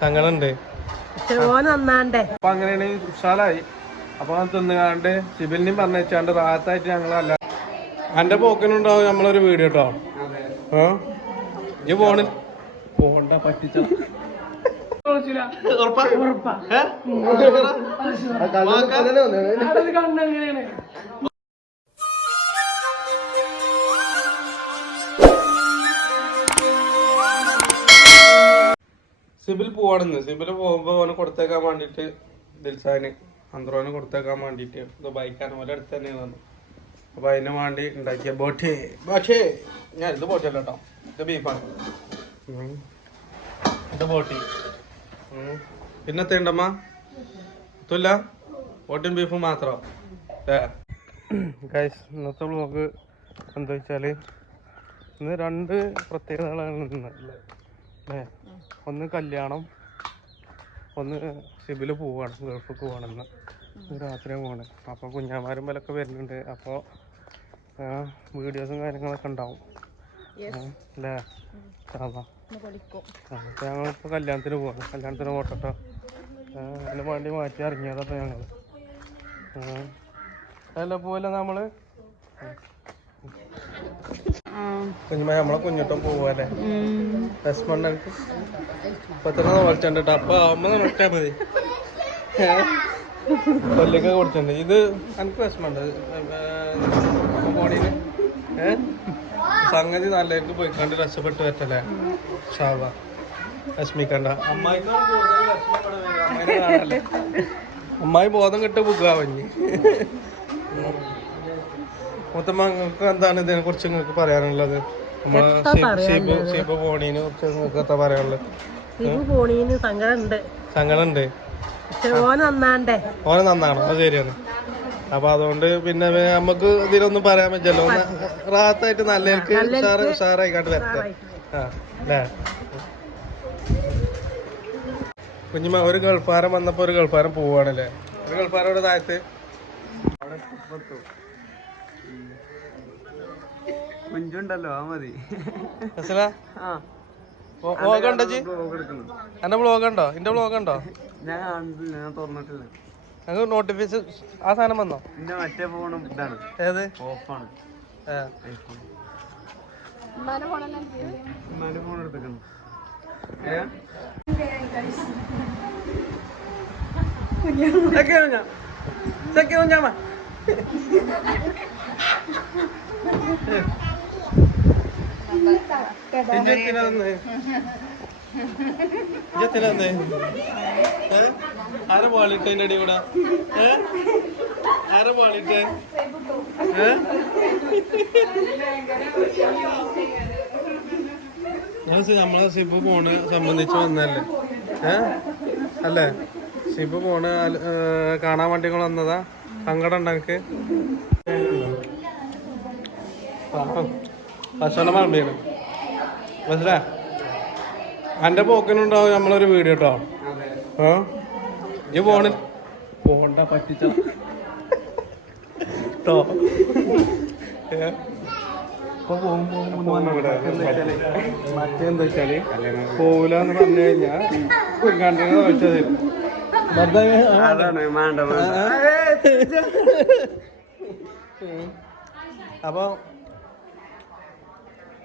സങ്കടമുണ്ട് അങ്ങനെയാണ് ഉഷാലായി അപ്പൊ തിന്നുകാണ്ട് സിബിലിനെയും പറഞ്ഞാണ്ട് റാത്തായിട്ട് ഞങ്ങളല്ല എന്റെ പോക്കിനുണ്ടാവും നമ്മളൊരു വീഡിയോ കേട്ടോ പോണ്. പോണ്ട പറ്റിച്ച ഉറപ്പാ? സിബിൽ പോവാണെന്ന് സിബിൽ പോകുമ്പോ ഓന് കൊടുത്തേക്കാൻ വേണ്ടിട്ട് ദിൽസാന് അന്ത്രോനെ കൊടുത്തേക്കാൻ വേണ്ടിട്ട് ദുബായിക്കാൻ ഓരോ അടുത്ത് തന്നെ വന്നു. അപ്പൊ അതിന് വേണ്ടി ഉണ്ടാക്കിയ ബോട്ടേ. ബോട്ടേ. ഞാൻ ഇത് ബോട്ടല്ല കേട്ടോ ഇത് ബീഫാണ്. ഇത് ബോട്ടി. പിന്നത്തെ ഉണ്ടമ്മ? തുല്ല ബോട്ടിയും ബീഫും മാത്രം. ഗൈസ് ഇന്നത്തെ ബ്ലോഗ് എന്താ വെച്ചാൽ ഇന്ന് രണ്ട് പ്രത്യേകതകളാണ് ഇന്ന്. അല്ലേ? ഒന്ന് കല്യാണം ഒന്ന് സിബിൽ പോവാണ് ഗൾഫിൽ പോവാണെന്ന്. രാത്രി പോവാണ് അപ്പോൾ കുഞ്ഞാമാരും വിലൊക്കെ വരുന്നുണ്ട്. അപ്പോൾ വീഡിയോസും കാര്യങ്ങളൊക്കെ ഉണ്ടാവും. അല്ലേ? ഞങ്ങളിപ്പോൾ കല്യാണത്തിന് പോവാണ്. കല്യാണത്തിന് പോട്ടോ അതിന് വേണ്ടി മാറ്റി ഇറങ്ങിയതപ്പോൾ ഞങ്ങൾ അല്ല പോലെ നമ്മൾ കുഞ്ഞുമ്മ നമ്മളെ കുഞ്ഞിട്ടും പോവല്ലേ വിഷമമുണ്ട് എനിക്ക്. ഇപ്പൊ തന്നെ നോളിച്ചുണ്ട് അപ്പൊ ആവുമ്പോ നോക്കിയാ മതി. കൊല്ലൊക്കെ കൊടുത്തിട്ടുണ്ട്. ഇത് എനിക്ക് വിഷമമുണ്ട് ബോഡിയിൽ ഏ സംഗതി നല്ലതായിട്ട് പോയിക്കാണ്ട് രക്ഷപ്പെട്ടു പറ്റല്ലേ? ഷാവ വിഷമിക്കണ്ട. അമ്മായി ബോധം കിട്ട പുകാവഞ്ഞി മൊത്തം നിങ്ങൾക്ക് എന്താണ് ഇതിനെ കുറിച്ച് നിങ്ങൾക്ക് പറയാനുള്ളത്? പോണീനെ സങ്കടമുണ്ട്. സങ്കടമുണ്ട്. ഓനെ നന്നാണോ അത് ശരിയാണ്. അപ്പൊ അതുകൊണ്ട് പിന്നെ നമുക്ക് ഇതിലൊന്നും പറയാൻ പറ്റില്ല റാത്തായിട്ട് നല്ല ഉഷാറ് ഉഷാറായിക്കാണ്ട് വരട്ടെ. ആ അല്ലേ? കുഞ്ഞുമ്മ ഒരു ഗൾഫാരം വന്നപ്പോ ഒരു ഗൾഫാരം പോവാണല്ലേ? ഒരു ഗൾഫാരം ഇവിടെ താഴത്ത്? കുഞ്ചുണ്ടല്ലോ ആ മതി. അസല വ്ളോഗ് ഉണ്ടോ എന്റെ ബ്ലോഗ് ഉണ്ടോ? എന്റെ ബ്ലോഗ് ഉണ്ടോ? ഞാൻ കാണുന്നില്ല ഞാൻ തുറന്നിട്ടില്ല. നോട്ടിഫിക്കേഷൻ ആ സാധനം വന്നോ? എന്റെ മറ്റേ ഫോൺ ഇതാണ്. ഏത്? ഓഫാണ് ഫോൺ എടുത്തേക്കണം. ഏ. ആരാ അതിന്റെ അടി കൂടെ ആരെ സി- നമ്മളെ സിബ് പോണ് സംബന്ധിച്ച് വന്നല്ലേ ഏ? അല്ലേ? സിബ് പോണ് കാണാൻ വേണ്ടി നിങ്ങൾ വന്നതാ? സങ്കടം ഉണ്ടോ ഭക്ഷണം വിളമ്പിയാണ് മനസ്സിലാ എന്റെ പോക്കിനുണ്ടാവും നമ്മളൊരു വീഡിയോ കേട്ടോ ഈ ഫോണിൽ പോണ് പോണ്ട പറ്റിച്ച കേട്ടോ ഏ? ഇപ്പൊ പോകുമ്പോ മറ്റേന്താ വെച്ചാൽ പറഞ്ഞു കഴിഞ്ഞാ വേണ്ട അപ്പൊ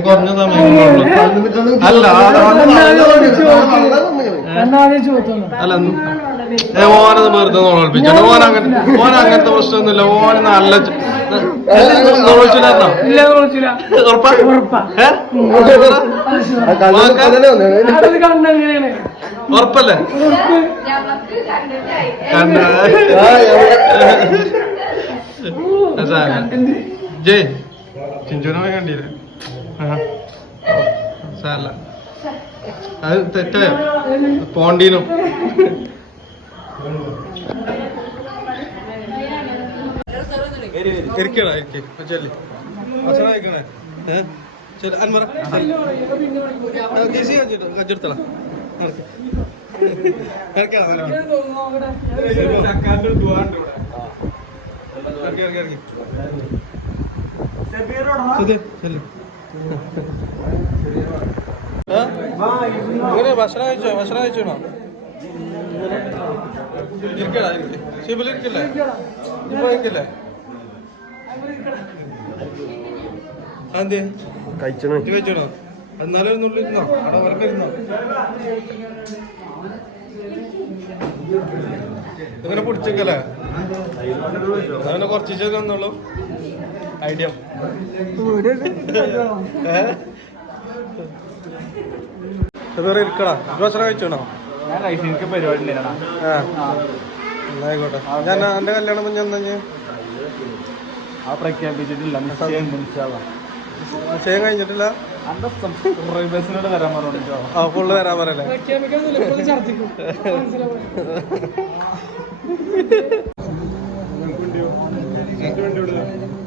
കുറഞ്ഞ സമയം അല്ല അല്ല ഓനത് വെറുതെ നോളിപ്പിച്ചാണ് ഓൻ അങ്ങനെ ഓൻ അങ്ങനത്തെ പ്രശ്നമൊന്നുമില്ല ഓൻ നല്ല? ഉറപ്പല്ലേ കണ്ട ജയ്. ചിഞ്ചുനെ കണ്ടില്ല? സാറല്ല സാരല്ല. അത് തെറ്റായോ? പോണ്ടീനും. ഇരിക്കടാ ഇരിക്ക്. ചെല്ലി. ഭക്ഷണം കഴിക്കണേ? ശരി അന്മറ കേസി കഞ്ചെടുത്തള ഭക്ഷണം കഴിച്ചോ? ഭക്ഷണം കഴിച്ചോണോ? ഇരിക്കടാ ഇരിക്ക്. ശിബിൽ ഇരിക്കില്ലേ? ഇപ്പൊ ഇരിക്കില്ലേ? അതെ കഴിച്ചണോ? ഇജ്ജ് വെച്ചോണോ എന്നാലും ഒരു നുള്ളി ഇരുന്നോ? അവിടെ ഇരുന്നോ? ഇങ്ങനെ പിടിച്ചേക്കല്ലേ അങ്ങനെ ഐഡിയ. ഇതുവരെ ഇരിക്കടാ. ഭക്ഷണം കഴിച്ചോണോ? എനിക്ക് പരിപാടി ഉണ്ടായിരുന്നാ ആ. എന്നായിക്കോട്ടെ ഞാൻ എന്റെ കല്യാണം കുഞ്ഞ് ഞാൻ ആ പ്രഖ്യാപിച്ചിട്ടില്ല നിശ്ചയം കഴിഞ്ഞിട്ടില്ല? സബ്സ്ക്രൈബേഴ്സിനോട് വരാൻ പറഞ്ഞു ആ ഫുള്ള് വരാൻ പറയല്ലേ? വേണ്ടി